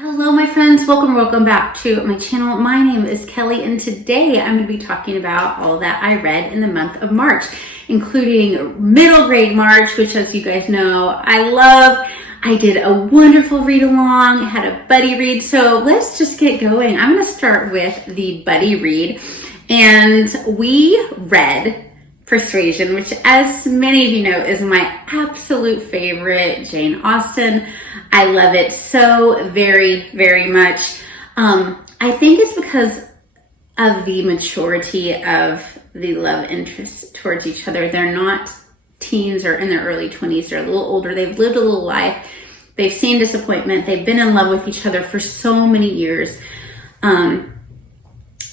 Hello my friends, welcome back to my channel. My name is Kelly and today I'm going to be talking about all that I read in the month of March, including middle grade March, which as you guys know, I love. I did a wonderful read along, had a buddy read, so let's just get going. I'm going to start with the buddy read, and we read Persuasion, which as many of you know is my absolute favorite Jane Austen. I love it so very, very much. I think it's because of the maturity of the love interests towards each other. They're not teens or in their early 20s. They're a little older. They've lived a little life. They've seen disappointment. They've been in love with each other for so many years.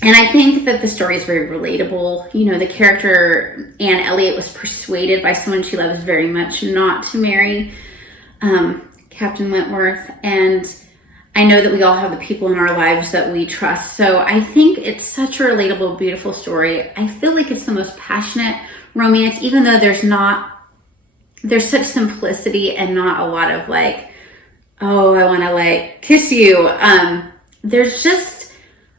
And I think that the story is very relatable. You know, the character Anne Elliot was persuaded by someone she loves very much not to marry Captain Wentworth. And I know that we all have the people in our lives that we trust. So I think it's such a relatable, beautiful story. I feel like it's the most passionate romance, even though there's such simplicity and not a lot of like, oh, I want to like kiss you. There's just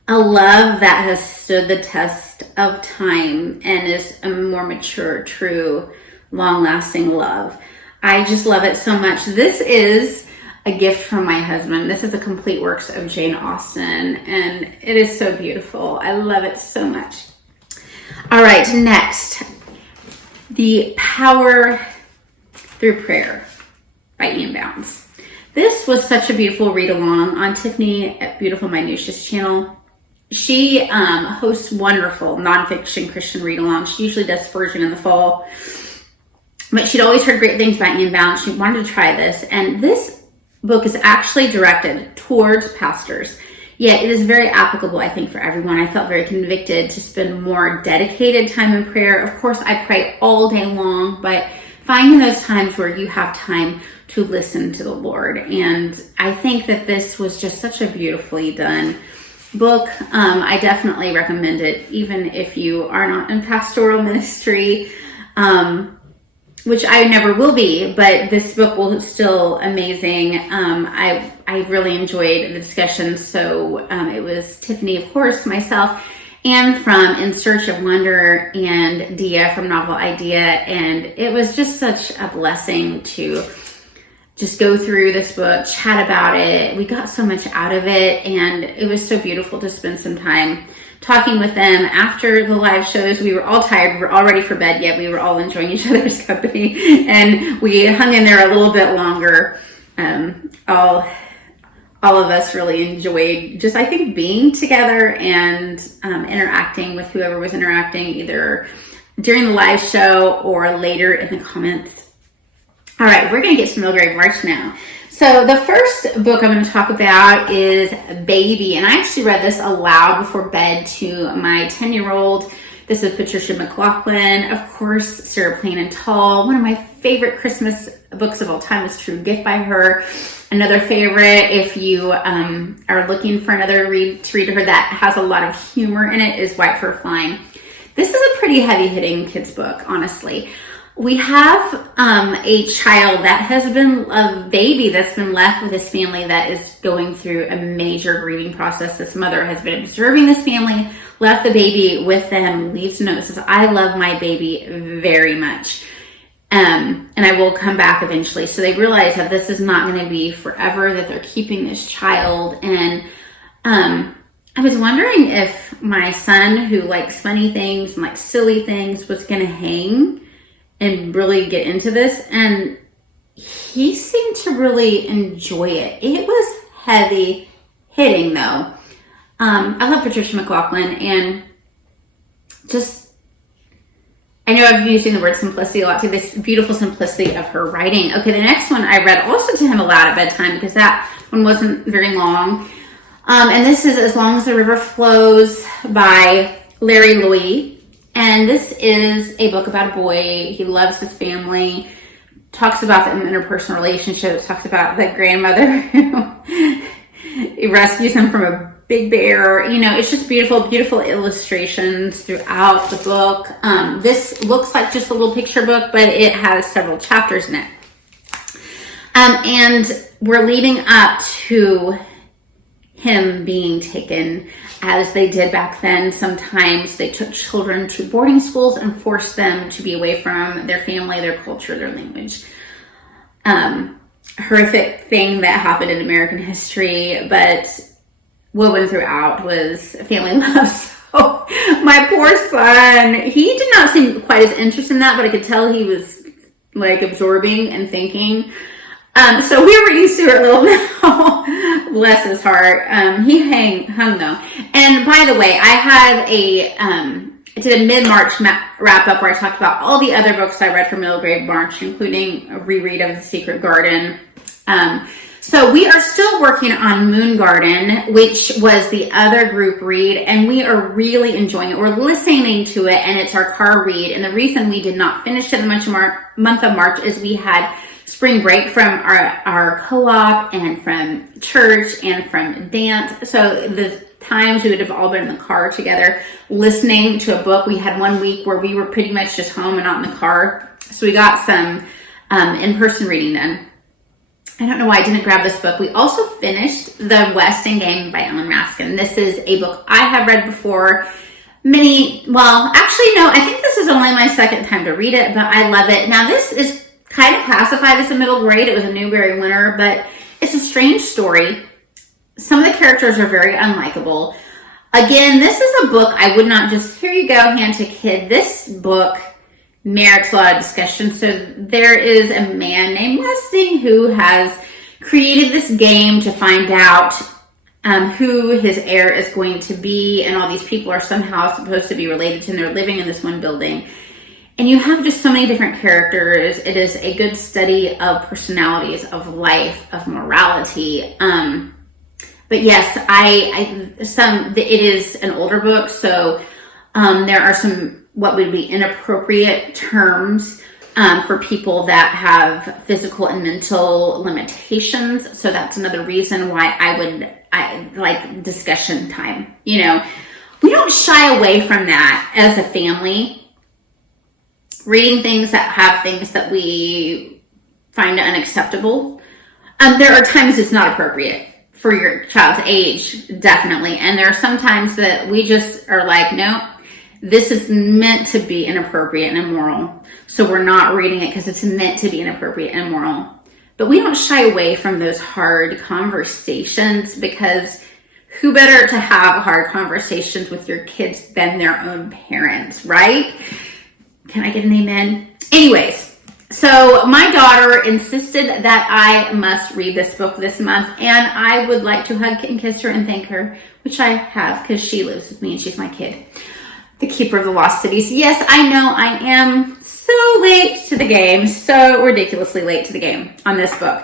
a love that has stood the test of time and is a more mature, true, long-lasting love. I just love it so much. This is a gift from my husband. This is a complete works of Jane Austen, and it is so beautiful. I love it so much. All right, next, The Power Through Prayer by Ian Bounds. This was such a beautiful read-along on Tiffany at Beautiful Minutia's channel. She hosts wonderful nonfiction Christian read-alongs. She usually does Spurgeon in the fall. But she'd always heard great things about Ian Bounds. She wanted to try this. And this book is actually directed towards pastors. Yet it is very applicable, I think, for everyone. I felt very convicted to spend more dedicated time in prayer. Of course, I pray all day long, but finding those times where you have time to listen to the Lord. And I think that this was just such a beautifully done book. I definitely recommend it, even if you are not in pastoral ministry, which I never will be, but this book was still amazing. I really enjoyed the discussion. So it was Tiffany, of course, myself, and from In Search of Wonder, and Dia from Novel Idea. And it was just such a blessing to just go through this book, chat about it. We got so much out of it, and it was so beautiful to spend some time talking with them after the live shows. We were all tired. We were all ready for bed, yet we were all enjoying each other's company, and we hung in there a little bit longer. All of us really enjoyed just, I think, being together and interacting with whoever was interacting, either during the live show or later in the comments. All right, we're going to get to middle grade March now. So the first book I'm going to talk about is Baby, and I actually read this aloud before bed to my 10-year-old. This is Patricia MacLachlan, of course, Sarah Plain and Tall. One of my favorite Christmas books of all time is True Gift by her. Another favorite, if you are looking for another read to read to her that has a lot of humor in it, is White Fur Flying. This is a pretty heavy-hitting kids book, honestly. We have a child that has been a baby that's been left with this family that is going through a major grieving process. This mother has been observing this family, left the baby with them, leaves a note that says, I love my baby very much. And I will come back eventually. So they realize that this is not going to be forever, that they're keeping this child. And I was wondering if my son, who likes funny things and likes silly things, was going to hang and really get into this, and he seemed to really enjoy it. It was heavy hitting though. I love Patricia MacLachlan, and just, I know I've been using the word simplicity a lot too, this beautiful simplicity of her writing. Okay, the next one I read also to him aloud at bedtime because that one wasn't very long. And this is As Long as the River Flows by Larry Loydie. And this is a book about a boy. He loves his family, talks about the interpersonal relationships, talks about the grandmother who rescues him from a big bear. You know, it's just beautiful, beautiful illustrations throughout the book. This looks like just a little picture book, but it has several chapters in it. And we're leading up to him being taken, as they did back then. Sometimes they took children to boarding schools and forced them to be away from their family, their culture, their language. Horrific thing that happened in American history, but woven throughout was family love. So my poor son, he did not seem quite as interested in that, but I could tell he was like absorbing and thinking. So we're reading Stuart Little now. Bless his heart. He hung though. And by the way, I have I did a mid-March wrap up where I talked about all the other books I read for middle grade March, including a reread of The Secret Garden. So we are still working on Moongarden, which was the other group read, and we are really enjoying it. We're listening to it, and it's our car read. And the reason we did not finish it in the month of March is we had spring break from our co-op and from church and from dance. So the times we would have all been in the car together listening to a book. We had 1 week where we were pretty much just home and not in the car. So we got some in-person reading done. I don't know why I didn't grab this book. We also finished The West Endgame by Ellen Raskin. This is a book I have read before. Actually, no, I think this is only my second time to read it, but I love it. Now, this is kind of classified as a middle grade. It was a Newbery winner, but it's a strange story. Some of the characters are very unlikable. Again, this is a book I would not just, here you go, hand to kid. This book merits a lot of discussion. So there is a man named Westing who has created this game to find out who his heir is going to be, and all these people are somehow supposed to be related to him. They're living in this one building. And you have just so many different characters. It is a good study of personalities, of life, of morality. But yes, it is an older book, so there are some what would be inappropriate terms for people that have physical and mental limitations. So that's another reason why I like discussion time. You know, we don't shy away from that as a family. Reading things that have things that we find unacceptable. There are times it's not appropriate for your child's age, definitely. And there are some times that we just are like, no, this is meant to be inappropriate and immoral. So we're not reading it because it's meant to be inappropriate and immoral. But we don't shy away from those hard conversations, because who better to have hard conversations with your kids than their own parents, right? Can I get an amen? Anyways, so my daughter insisted that I must read this book this month, and I would like to hug and kiss her and thank her, which I have because she lives with me and she's my kid. The Keeper of the Lost Cities. Yes, I know I am so late to the game, so ridiculously late to the game on this book.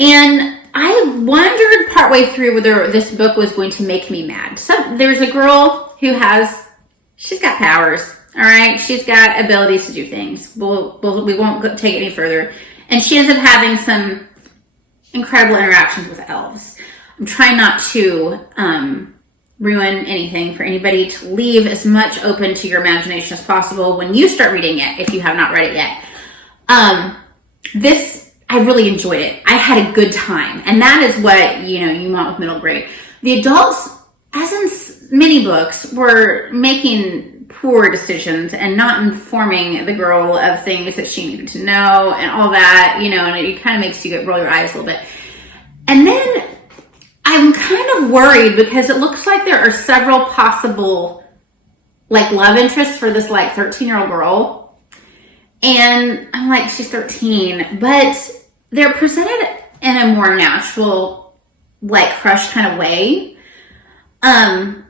And I wondered partway through whether this book was going to make me mad. So there's a girl who she's got powers. All right, she's got abilities to do things. We won't take it any further. And she ends up having some incredible interactions with elves. I'm trying not to ruin anything for anybody, to leave as much open to your imagination as possible when you start reading it, if you have not read it yet. I really enjoyed it. I had a good time. And that is what, you want with middle grade. The adults, as in many books, were making poor decisions and not informing the girl of things that she needed to know and all that, and it kind of makes you roll your eyes a little bit. And then I'm kind of worried because it looks like there are several possible love interests for this 13-year-old girl. And I'm like, she's 13, but they're presented in a more natural, crush kind of way. And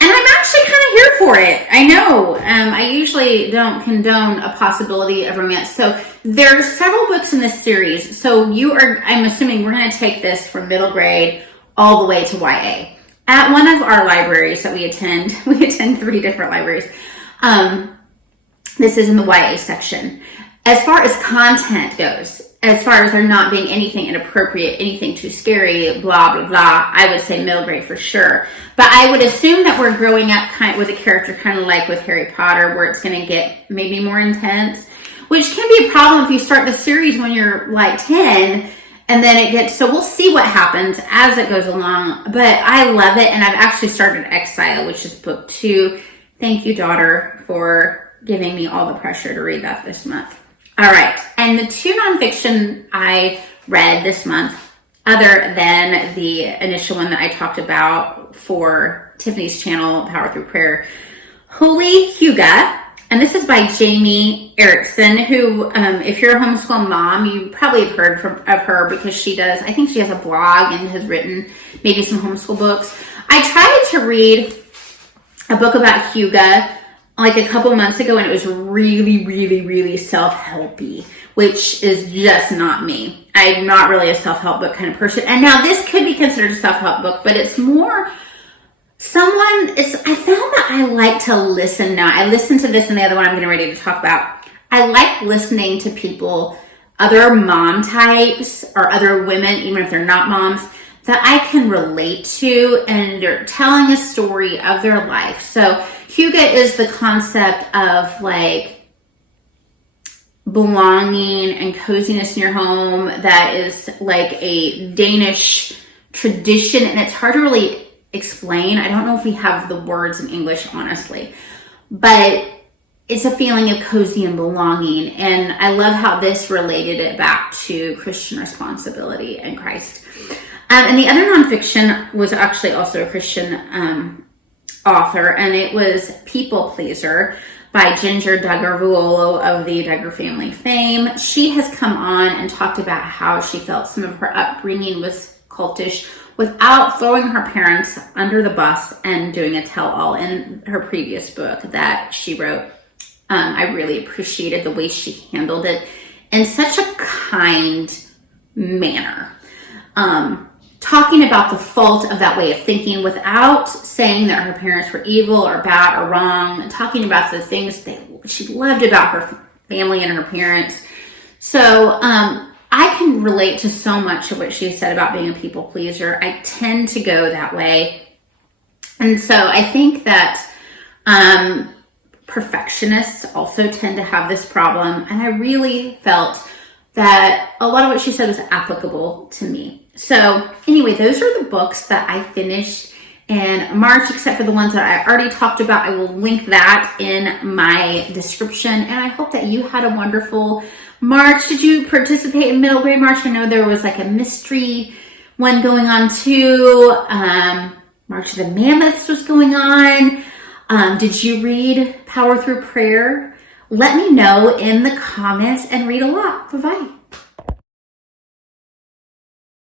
I'm actually kind of here for it. I know. I usually don't condone a possibility of romance. So there are several books in this series. So I'm assuming we're going to take this from middle grade all the way to YA. At one of our libraries that we attend 3 different libraries. This is in the YA section. As far as content goes, as far as there not being anything inappropriate, anything too scary, blah, blah, blah, I would say middle grade for sure. But I would assume that we're growing up with a character kind of like with Harry Potter, where it's going to get maybe more intense, which can be a problem if you start the series when you're 10 And then it gets, so we'll see what happens as it goes along. But I love it. And I've actually started Exile, which is book 2. Thank you, daughter, for giving me all the pressure to read that this month. All right. And the 2 nonfiction I read this month, other than the initial one that I talked about for Tiffany's channel, Power Through Prayer, Holy Hygge. And this is by Jaime Erickson, who, if you're a homeschool mom, you probably have heard of her because she does, I think she has a blog and has written maybe some homeschool books. I tried to read a book about Hygge like a couple months ago, and it was really, really, really self-helpy, which is just not me. I'm not really a self-help book kind of person. And now this could be considered a self-help book, but it's more I found that I like to listen now. I listened to this and the other one I'm getting ready to talk about. I like listening to people, other mom types or other women, even if they're not moms, that I can relate to, and they're telling a story of their life. So Hygge is the concept of like belonging and coziness in your home. That is like a Danish tradition, and it's hard to really explain. I don't know if we have the words in English, honestly, but it's a feeling of cozy and belonging. And I love how this related it back to Christian responsibility and Christ. And the other nonfiction was actually also a Christian author, and it was People Pleaser by Jinger, Duggar, Vuolo of the Duggar family fame. She has come on and talked about how she felt some of her upbringing was cultish without throwing her parents under the bus and doing a tell-all in her previous book that she wrote. I really appreciated the way she handled it in such a kind manner. Talking about the fault of that way of thinking without saying that her parents were evil or bad or wrong, and talking about the things that she loved about her family and her parents. So I can relate to so much of what she said about being a people pleaser. I tend to go that way. And so I think that perfectionists also tend to have this problem. And I really felt that a lot of what she said was applicable to me. So anyway, those are the books that I finished in March, except for the ones that I already talked about. I will link that in my description. And I hope that you had a wonderful March. Did you participate in middle grade March? I know there was like a mystery one going on too. March of the Mammoths was going on. Did you read Power Through Prayer? Let me know in the comments, and read a lot. Bye-bye.